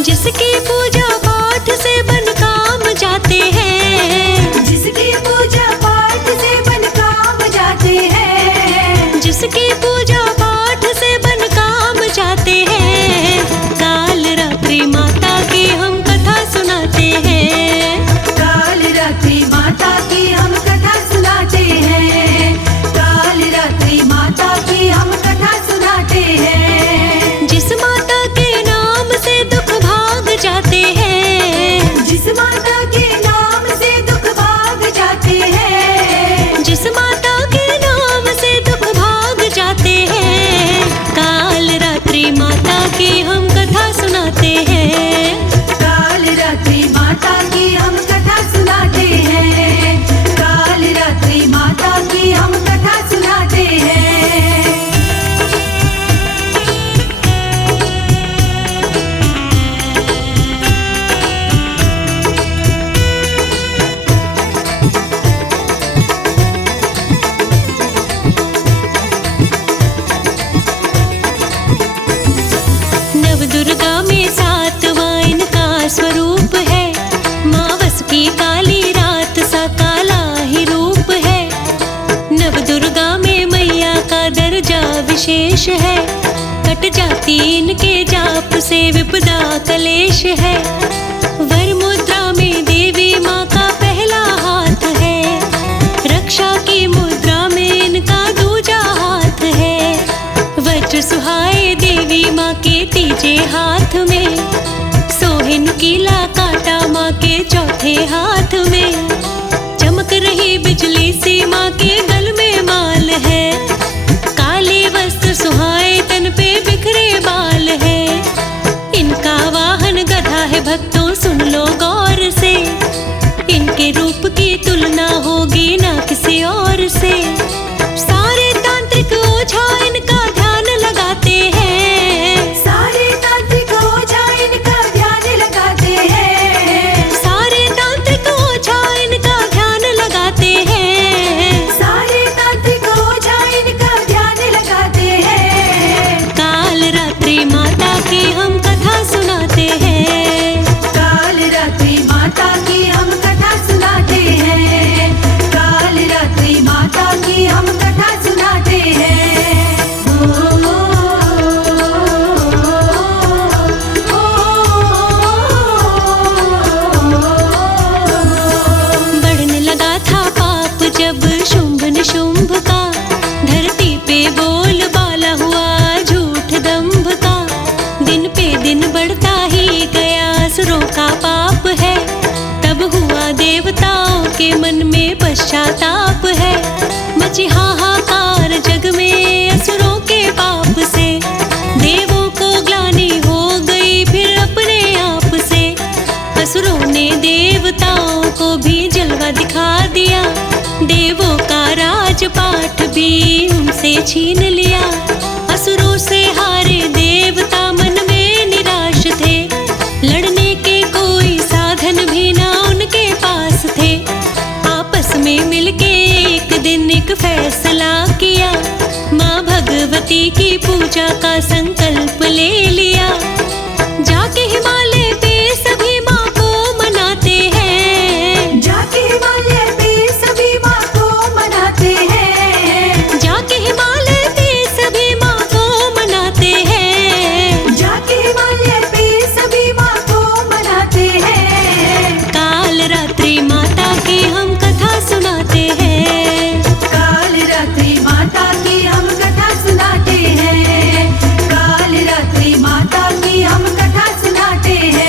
जिसकी पूजा पाठ से बन काम जाते हैं, जिसकी पूजा पाठ से बन काम जाते हैं, जिसकी पूजा पाठ से बन काम जाते हैं, काल रात्रि माता की हम कथा सुनाते हैं। काल रात्रि माता की हम कथा सुनाते हैं, काल रात्रि माता की हम कथा सुनाते हैं। जिस माता के नाम से दुख भाग जाते हैं, जिस माता के नाम से दुख भाग जाते हैं, जिस माता के नाम से दुख भाग जाते हैं, काल रात्रि माता की हम कथा सुनाते हैं। काल रात्रि माता की हम कथा सुनाते हैं, काल रात्रि माता की हम कथा सुनाते हैं। नव दुर्गा में सातवां इनका स्वरूप है, मावस की काली रात सा काला ही रूप है। नव दुर्गा में मैया का दर्जा विशेष है, कट जाती इनके जाप से विपदा कलेश है। वर मुद्रा में देवी माँ का पहला हाथ है, रक्षा की मुद्रा में इनका दूजा हाथ है। वज्र सुहाए देवी माँ के तीजे हाथ में, सोहे नुकीला कांटा माँ के चौथे हाथ में। चमक रही बिजली सी माँ के गल में माल है, काले वस्त्र सुहाए तन पे बिखरे बाल है। इनका वाहन गधा है भक्तों सुन लो गौर से, इनके रूप की तुलना होगी ना किसी और से। सारे तांत्रिक ओझा इनका ध्यान लगाते हैं, सारे तांत्रिक ओझा इनका ध्यान लगाते हैं, सारे तांत्रिक ओझा इनका ध्यान लगाते हैं। सारे तांत्रिक ओझा इनका ध्यान लगाते हैं। काल रात्रि माता की हम कथा सुनाते हैं, काल रात्रि माता की हम कथा सुनाते हैं, काल रात्रि माता की हम कथा सुनाते हैं। बढ़ने लगा था पाप जब शुंभ निशुंभ का, धरती पे बोल बाला हुआ झूठ दंभ का। दिन पे दिन बढ़ता ही गया असुरों का पाप है, तब हुआ देवताओं के मन में पश्चाताप है। मची हाहाकार जग में असुरों के पाप से, देवों को ग्लानि हो गई फिर अपने आप से। असुरों ने देवताओं को भी जलवा दिखा दिया, देवों का राजपाट भी उनसे छीन लिया। असुरों से हारे देवता मन में निराश थे, लड़ने के कोई साधन भी ना उनके पास थे। आपस में मिलके एक दिन एक फैसला किया, माँ भगवती की पूजा का संकल्प ले लिया। जाके हिमालय पे सभी माँ को मनाते हैं, जाके हिमालय पे सभी माँ को मनाते हैं, जाके हिमालय पे सभी माँ को मनाते हैं, जाके हिमालय पे सभी माँ को मनाते हैं। काल रात्रि माता की हम कथा सुनाते हैं, काल रात्रि माता की हम कथा सुनाते हैं, काल रात्रि माता की हम कथा सुनाते हैं।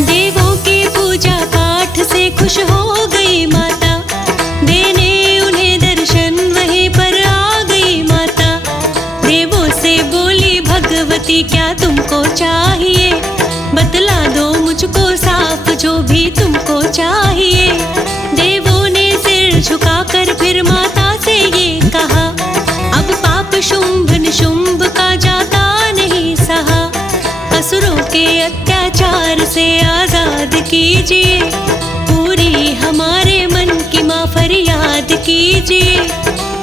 देवों के पूजा पाठ से खुश हो गई माता, देने उन्हें दर्शन वहीं पर आ गई माता। देवों से बोली भगवती क्या तुमको चाहिए, बतला दो मुझको साफ जो भी तुमको से आजाद कीजिए, पूरी हमारे मन की माँ फरियाद कीजिए।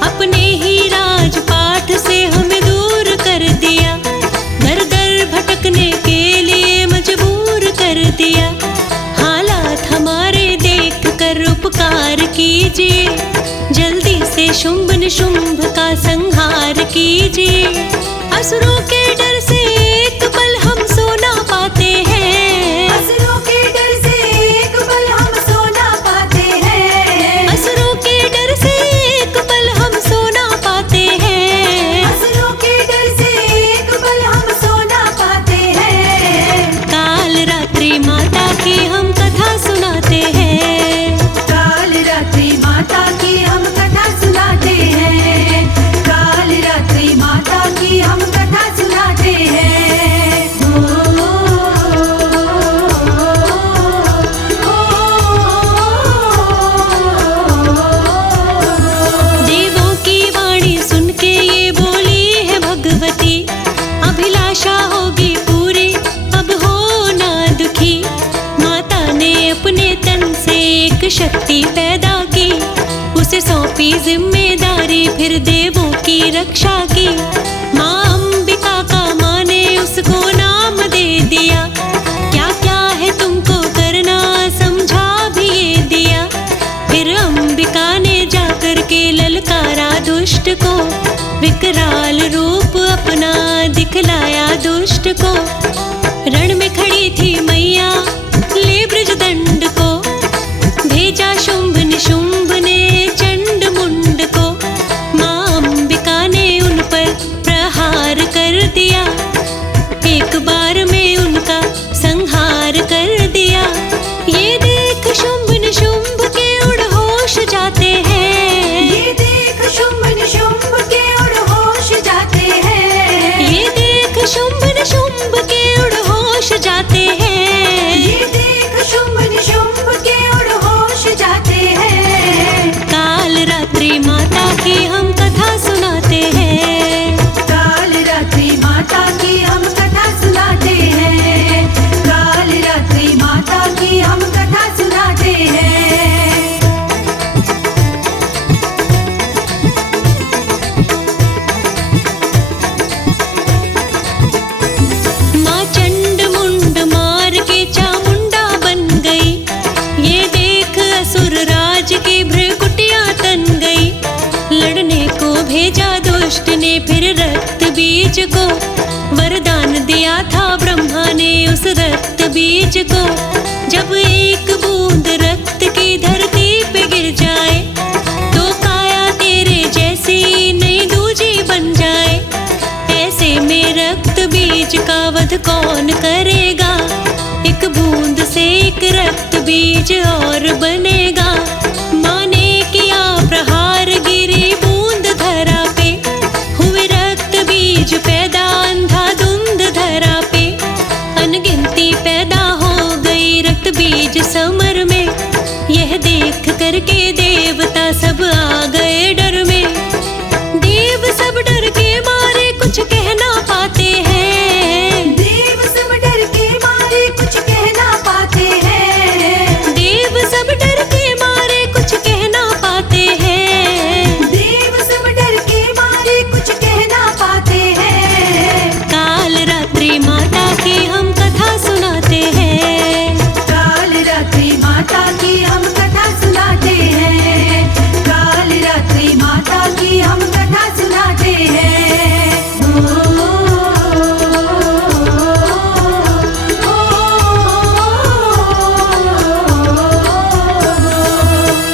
अपने ही राजपाट से हमें दूर कर दिया, दर दर भटकने के लिए मजबूर कर दिया। हालात हमारे देख कर उपकार कीजिए, जल्दी से शुंभ निशुंभ का संहार कीजिए। असुरों के डर से एक पल हम सो ना पाते हैं, असुरों के डर से एक पल हम सो ना पाते हैं, असुरों के डर से एक पल हम सो ना पाते हैं, असुरों के डर से एक पल हम सो ना पाते हैं। काल रात्रि माता की हम कथा सुनाते हैं, काल रात्रि माता की हम कथा सुनाते हैं, काल रात्रि माता की हम कथा सुनाते हैं। देवों की वाणी सुन के ये बोली है भगवती, अभिलाषा होगी पूरी अब हो ना दुखी। माता ने अपने तन से एक शक्ति पैदा की, उसे सौंपी जिम्मेदारी फिर देवों की रक्षा की। माँ अंबिका का माँ ने उसको नाम दे दिया, क्या क्या है तुमको करना समझा भी ये दिया। फिर अंबिका ने जाकर के ललकारा दुष्ट को, विकराल रूप अपना दिखलाया दुष्ट को। रण में खड़ी थी मैया ले ब्रज दंड को, भेजा शुंभ निशुंभ ने चंड मुंड को। माँ अंबिका ने उन पर प्रहार कर दिया, एक बार में उनका संहार कर दिया। ये देख शुंभ निशुंभ के उड़ होश जाते हैं, ये देख शुंभ निशुंभ के उड़ होश जाते हैं, ये देख शुंभ निशुंभ के उड़ होश जाते हैं, ये देख शुंभ निशुंभ के उड़ होश जाते हैं। काल रात्रि माता की हम कथा सुनाते हैं, काल रात्रि माता की हम कथा सुनाते हैं, काल रात्रि माता की हम कथा सुनाते हैं। माँ चंड मुंड मार के चामुंडा बन गई, ये देख असुर राज की भ्रकुटियां तन गई। लड़ने को भेजा दुष्ट ने फिर रक्त बीज को, वरदान दिया था ब्रह्मा ने उस रक्त बीज को। जब एक बूंद रक्त की धरती पे गिर जाए, तो काया तेरे जैसी नई दूजी बन जाए। ऐसे में रक्त बीज का वध कौन करेगा, एक बूंद से एक रक्त बीज और बनेगा। माँ ने किया प्रहार गिरी बूंद धरा पे, हुए रक्त बीज पैदा अंधाधुंध धरा पे। अनगिनती पैदा हो गई रक्त बीज समर में, यह देख करके देवता सब आ गए डर में। देव सब डर के मारे कुछ कह ना पाते हैं, देव सब डर के मारे कुछ कह ना पाते हैं, देव सब डर के मारे कुछ कह ना पाते हैं, देव सब डर के मारे कुछ कह ना पाते हैं। काल रात्रि माता की हम कथा सुनाते हैं, काल रात्रि माता की हम कथा सुनाते हैं, काल रात्रि माता की हम कथा सुनाते हैं।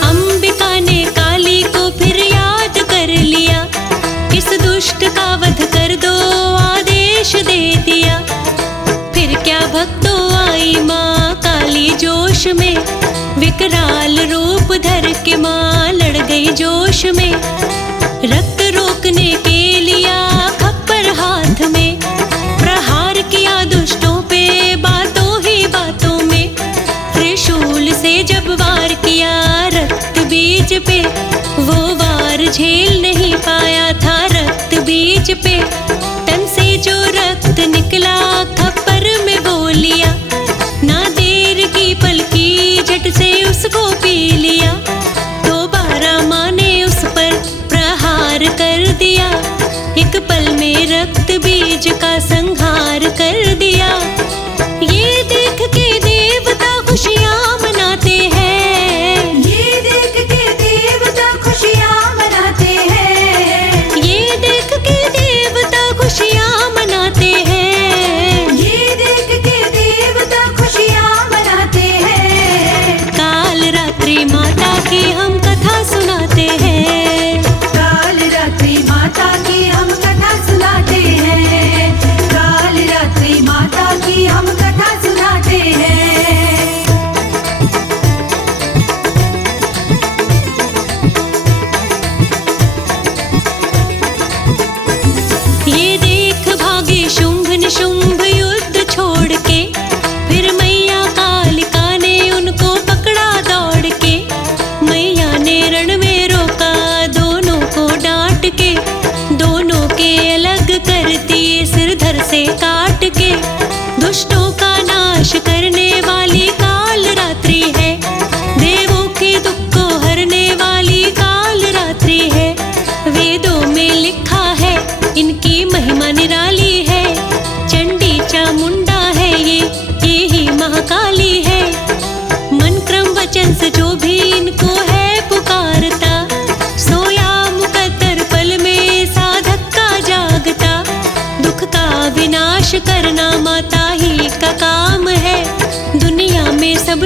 अंबिका ने काली को फिर याद कर लिया, इस दुष्ट का वध कर दो आदेश दे दिया। फिर क्या भक्तों आई माँ काली जोश में, विकराल रूप धर के माँ लड़ गई जोश में। रक्त रोकने के लिया खप्पर हाथ में, प्रहार किया दुष्टों पे बातों ही बातों में। त्रिशूल से जब वार किया रक्त बीज पे, वो वार झेल नहीं पाया था रक्त बीज पे। तन से जो रक्त निकला खप्पर में वो लिया, ना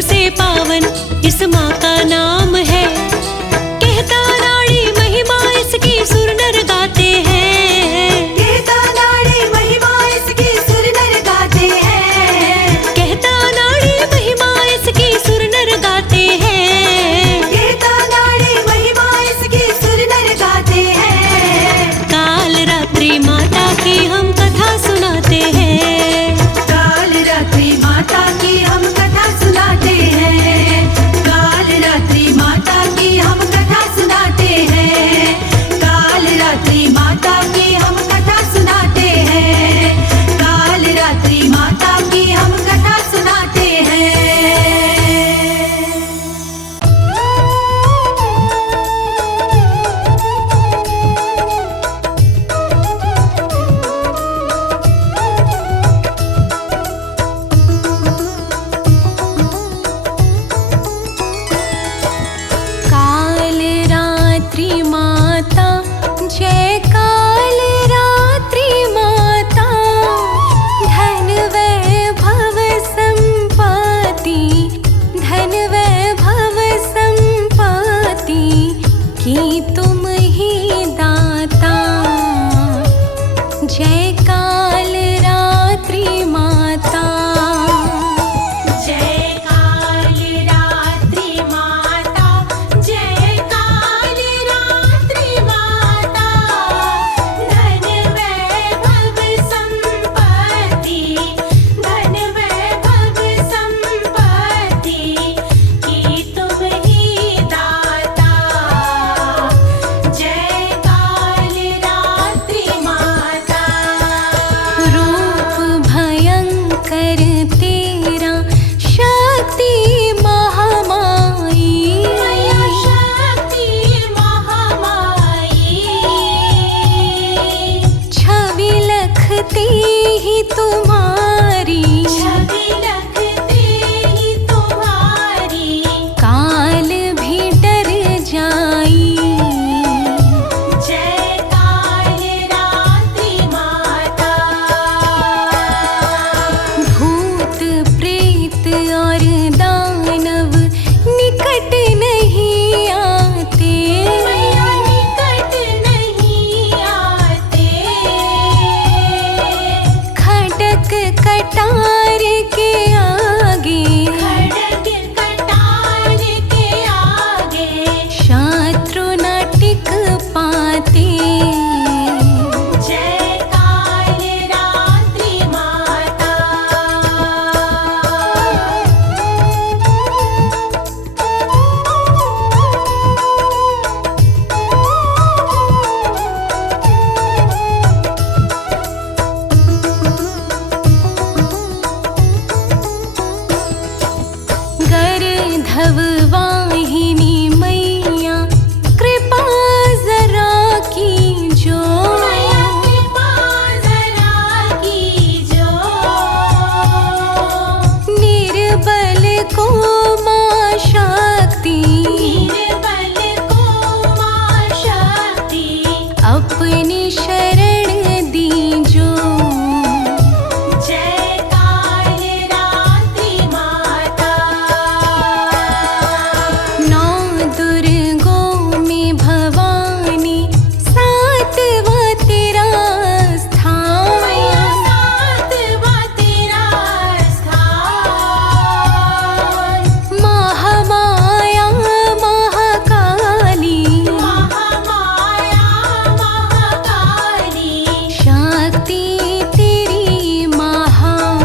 सबसे पावन इस माँ का नाम है। कहता नाड़ी महिमा इसकी सुर नर गाते हैं। कहता नाड़ी महिमा इसकी सुर नर गाते हैं। कहता नाड़ी महिमा इसकी सुर नर गाते हैं। कहता नाड़ी महिमा इसकी सुर नर गाते हैं। काल रात्रि माता की हम कथा सुनाते हैं। काल रात्रि माता की हम कथा सुनाते हैं। काल रात्रि माता की हम कथा सुनाते हैं। काल रात्रि माता की हम कथा सुनाते हैं। काल रात्रि माता की हम कथा सुनाते हैं। काल रात्रि माता जय काल रात्रि माता। धन वैभव संपत्ति, धन वैभव संपत्ति की तुम ही दाता। जय काल रात्रि माता। जय काल रात्रि माता। जय काल रात्रि माता। धन वैभव संपत्ति, धन वैभव संपत्ति की तुम ही दाता। जय काल रात्रि माता। रूप भयंकर तेरा शक्ति महामाई। शक्ति महामाई। छवि लखते ही तुम्हारी। छवि लखते ही तुम्हारी। काल भी डर जाई। जय काल रात्रि माता। भूत प्रेत और दानव निकट नहीं आते। निकट नहीं आते। खड़क कटार के आगे। खड़क कटार के आगे। शत्रु न टिक पाते। जय काल रात्रि माता। गर्धव वाहिनी मैया कृपा जरा कीजो। कृपा जरा कीजो। निर्बल को माँ शक्ति। निर्बल को माँ शक्ति अपनी शरण दीजो। जय काल रात्रि माता। नौ दुर्गों में भवानी सातवां तेरा स्थान। सातवां तेरा स्थान। महामाया महाकाली। महामाया महाकाली। शक्ति तेरी महान।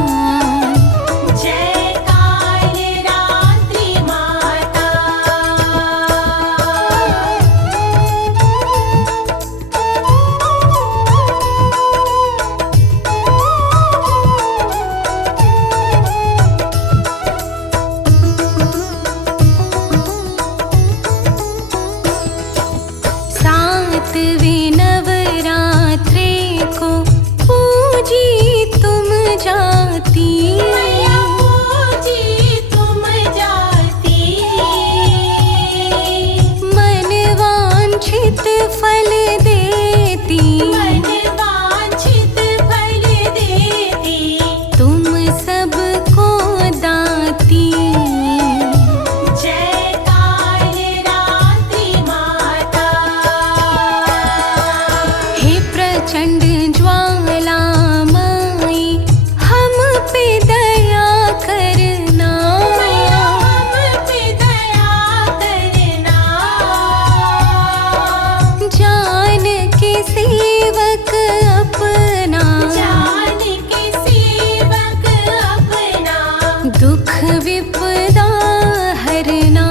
जय काल रात्रि माता। सातवें नवरात्रे को पूजी तुम जाती। पूजी तुम जाती। मन वांछित फल देती। मन वांछित फल देती। तुम सबको दाती। करना।